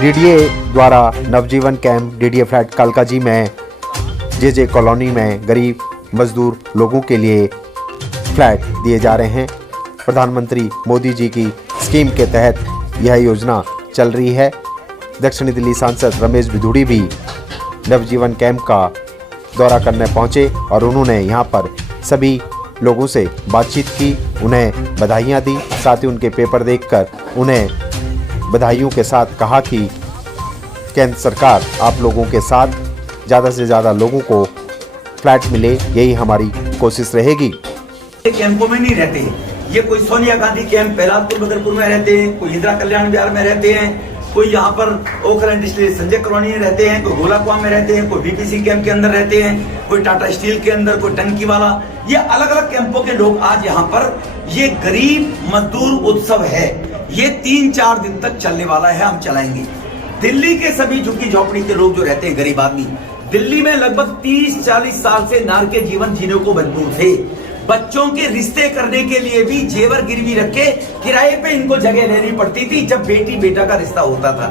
DDA द्वारा नवजीवन camp DDA flat Kalkaji में जे colony में गरीब मजदूर लोगों के लिए फ्लैट दिए जा रहे हैं। प्रधानमंत्री मोदी जी की स्कीम के तहत यह योजना चल रही है। दक्षिणी दिल्ली सांसद रमेश भिदुड़ी भी नवजीवन कैंप का दौरा करने पहुंचे और उन्होंने यहां पर सभी लोगों से बातचीत की, उन्हें बधाइयां दी। साथ ही उनके पेपर देखकर उन्हें बधाइयों के साथ कहा कि केंद्र सरकार आप लोगों के साथ, ज़्यादा से ज़्यादा लोगों को फ्लैट मिले, यही हमारी कोशिश रहेगी। कैंपों में नहीं रहते, ये कोई सोनिया गांधी कैंप पहलादपुर बदरपुर में रहते हैं, कोई इंदिरा कल्याण विहार में रहते हैं, कोई यहाँ पर ओखला इंडस्ट्रियल संजय कॉलोनी में रहते हैं, कोई गोलाकुआ में रहते हैं, कोई बीपीसी कैंप के अंदर रहते हैं, कोई टाटा स्टील के अंदर, कोई टंकी वाला। ये अलग अलग कैंपों के लोग आज यहाँ पर, ये गरीब मजदूर उत्सव है, ये 3-4 दिन तक चलने वाला है, हम चलाएंगे। दिल्ली के सभी झुग्गी झोपड़ी के लोग जो रहते हैं, गरीब आदमी, दिल्ली में लगभग 30-40 साल से नार के जीवन जीने को मजबूर थे। बच्चों के रिश्ते करने के लिए भी जेवर गिरवी रख के किराए पे इनको जगह लेनी पड़ती थी। जब बेटी बेटा का रिश्ता होता था,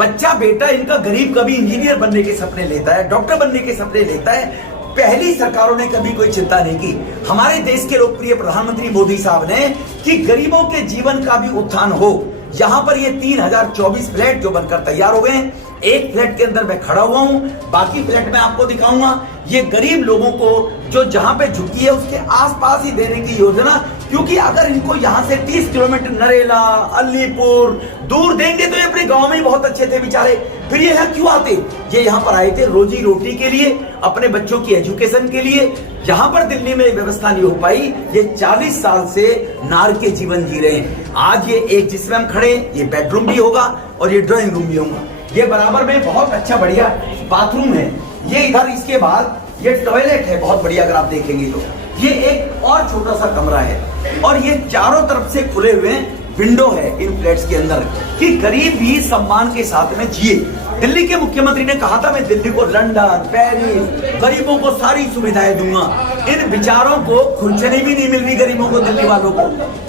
बच्चा बेटा इनका गरीब कभी इंजीनियर बनने के सपने लेता है, डॉक्टर बनने के सपने लेता है। पहली सरकारों ने कभी कोई चिंता नहीं की। हमारे देश के लोकप्रिय प्रधानमंत्री मोदी साहब ने कि गरीबों के जीवन का भी उत्थान हो। यहाँ पर ये 3024 फ्लैट जो बनकर तैयार हो गए हैं, एक फ्लैट के अंदर मैं खड़ा हुआ हूं, बाकी फ्लैट मैं आपको दिखाऊंगा। ये गरीब लोगों को जो जहां पे झुग्गी है उसके आसपास ही देने की योजना, क्योंकि अगर इनको यहां से 30 किलोमीटर नरेला, अलीपुर दूर देंगे तो ये अपने गांव में ही बहुत अच्छे थे बेचारे, फिर ये यहाँ क्यों आते? ये यहाँ पर आए थे रोजी रोटी के लिए, अपने बच्चों की एजुकेशन के लिए। जहां पर दिल्ली में व्यवस्था नहीं हो पाई, ये 40 साल से नार के जीवन जी रहे हैं। आज ये एक जिसमें हम खड़े, ये बेडरूम भी होगा और ये ड्राइंग रूम भी होगा। ये बराबर में बहुत अच्छा बढ़िया बाथरूम है। ये इधर इसके बाद ये टॉयलेट है, बहुत बढ़िया। अगर आप देखेंगे तो ये एक और छोटा सा कमरा है और ये चारों तरफ से खुले हुए विंडो है इन फ्लैट्स के अंदर, कि गरीब भी सम्मान के साथ में जिए। दिल्ली के मुख्यमंत्री ने कहा था मैं दिल्ली को लंदन, पेरिस, गरीबों को सारी सुविधाएं दूंगा। इन बेचारों को खुरचनी भी नहीं मिल रही गरीबों को, दिल्ली वालों को,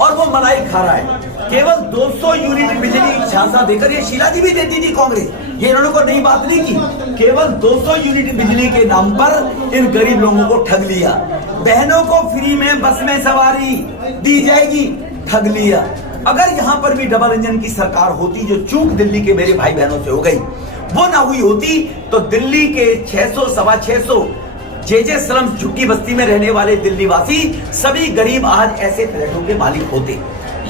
और वो मलाई खा रहा है। केवल 200 यूनिट बिजली झांसा देकर, ये शीला जी भी देती थी कांग्रेस, ये इन्होंने को नई बात नहीं की। केवल 200 यूनिट बिजली के नाम पर इन गरीब लोगों को ठग लिया। बहनों को फ्री में बस में सवारी दी जाएगी, ठग लिया। अगर यहाँ पर भी डबल इंजन की सरकार होती, जो चूक दिल्ली के मेरे भाई बहनों से हो गई, वो ना हुई होती तो दिल्ली के 600-625 जे स्लम झुग्गी बस्ती में रहने वाले दिल्ली वासी सभी गरीब आज ऐसे फ्लैटों के मालिक होते।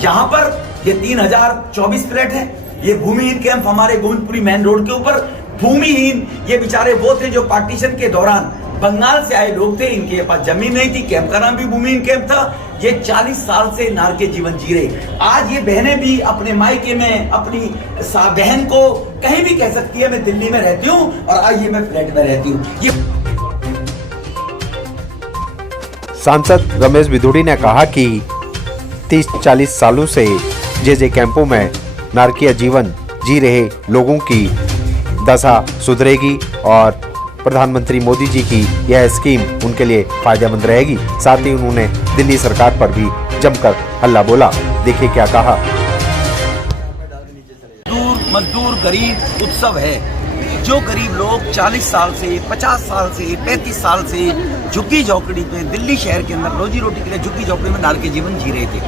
यहाँ पर ये 3024 फ्लैट है। ये भूमिहीन कैंप हमारे गोविंदपुरी मेन रोड के ऊपर, भूमिहीन ये बेचारे वो थे जो पार्टीशन के दौरान बंगाल से आए लोग थे, इनके पास जमीन नहीं थी। कैंप का नाम भी भूमिहीन कैंप था। ये 40 साल से नार के जीवन जी रहे। आज ये बहनें भी अपने मायके में अपनी बहन को कहीं भी कह सकती है मैं दिल्ली में रहती हूँ और आज ये मैं फ्लैट में रहती हूँ। ये सांसद रमेश भिदुड़ी ने कहा कि 30-40 सालों से जे कैंपों में नारकीय जीवन जी रहे लोगों की दशा सुधरेगी और प्रधानमंत्री मोदी जी की यह स्कीम उनके लिए फायदेमंद रहेगी। साथ ही उन्होंने दिल्ली सरकार पर भी जमकर हल्ला बोला। देखिए क्या कहा। मजदूर गरीब उत्सव है। जो गरीब लोग 40 साल से, 50 साल से, 35 साल से झुग्गी झोपड़ी पे दिल्ली शहर के अंदर रोजी रोटी के लिए झुग्गी झोपड़ी में नार के जीवन जी रहे थे,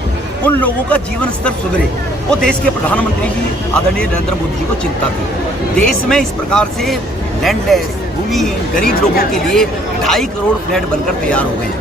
उन लोगों का जीवन स्तर सुधरे, वो देश के प्रधानमंत्री जी आदरणीय नरेंद्र मोदी जी को चिंता थी। देश में इस प्रकार से लैंडलेस भूमिहीन गरीब लोगों के लिए 2.5 करोड़ फ्लैट बनकर तैयार हो गए,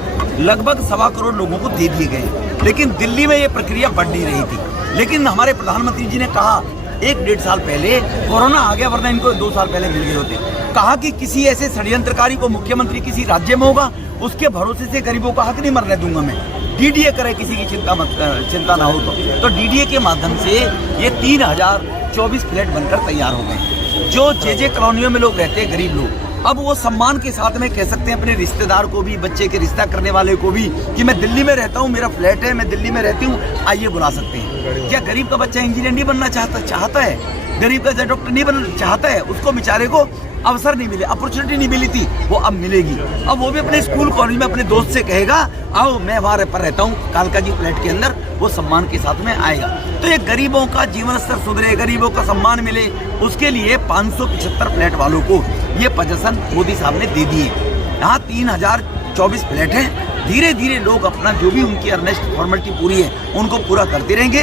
लगभग 1.25 करोड़ लोगों को दे दिए गए। लेकिन दिल्ली में ये प्रक्रिया बढ़ नहीं रही थी। लेकिन हमारे प्रधानमंत्री जी ने कहा 1-1.5 साल पहले, कोरोना आ गया वरना इनको 2 साल पहले मिल गए होते, कहा कि किसी ऐसे षड्यंत्रकारी को मुख्यमंत्री किसी राज्य में होगा, उसके भरोसे से गरीबों का हक नहीं मरने दूंगा मैं। डीडीए करे, किसी की चिंता ना हो तो डीडीए के माध्यम से ये 3024 फ्लैट बनकर तैयार हो गए। जो जे कॉलोनियों में लोग रहते हैं, गरीब लोग, अब वो सम्मान के साथ में कह सकते हैं अपने रिश्तेदार को भी, बच्चे के रिश्ता करने वाले को भी, कि मैं दिल्ली में रहता हूँ, मेरा फ्लैट है, मैं दिल्ली में रहती हूँ, आइए बुला सकते हैं। क्या गरीब का बच्चा इंजीनियर नहीं बनना चाहता है? गरीब का डॉक्टर नहीं बनना चाहता है? उसको बेचारे को अवसर नहीं मिले, अपॉर्चुनिटी नहीं मिली थी, वो अब मिलेगी। अब वो भी अपने स्कूल कॉलेज में अपने दोस्त से कहेगा आओ मैं वहाँ पर रहता हूँ कालका जी फ्लैट के अंदर, वो सम्मान के साथ में आएगा। तो ये गरीबों का जीवन स्तर सुधरे, गरीबों का सम्मान मिले, उसके लिए 575 फ्लैट वालों को ये पोजीशन मोदी साहब ने दे दिए। यहाँ 3024 फ्लैट हैं। धीरे धीरे लोग अपना जो भी उनकी अर्नेस्ट फॉर्मेलिटी पूरी है उनको पूरा करते रहेंगे।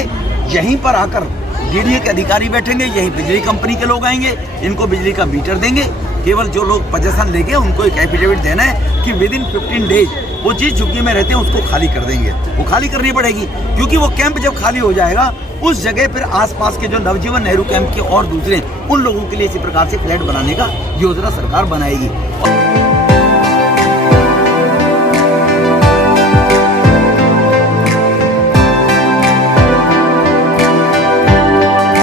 यहीं पर आकर डीडीए के अधिकारी बैठेंगे, यहीं बिजली कंपनी के लोग आएंगे, इनको बिजली का मीटर देंगे। केवल जो लोग पोजीशन लेके उनको एक एफिडेविट देना है कि विद इन 15 डेज वो जिस झुग्गी में रहते हैं उसको खाली कर देंगे। वो खाली करनी पड़ेगी क्योंकि वो कैंप जब खाली हो जाएगा उस जगह फिर आसपास के जो नवजीवन नेहरू कैंप के और दूसरे उन लोगों के लिए इसी प्रकार से फ्लैट बनाने का योजना सरकार बनाएगी।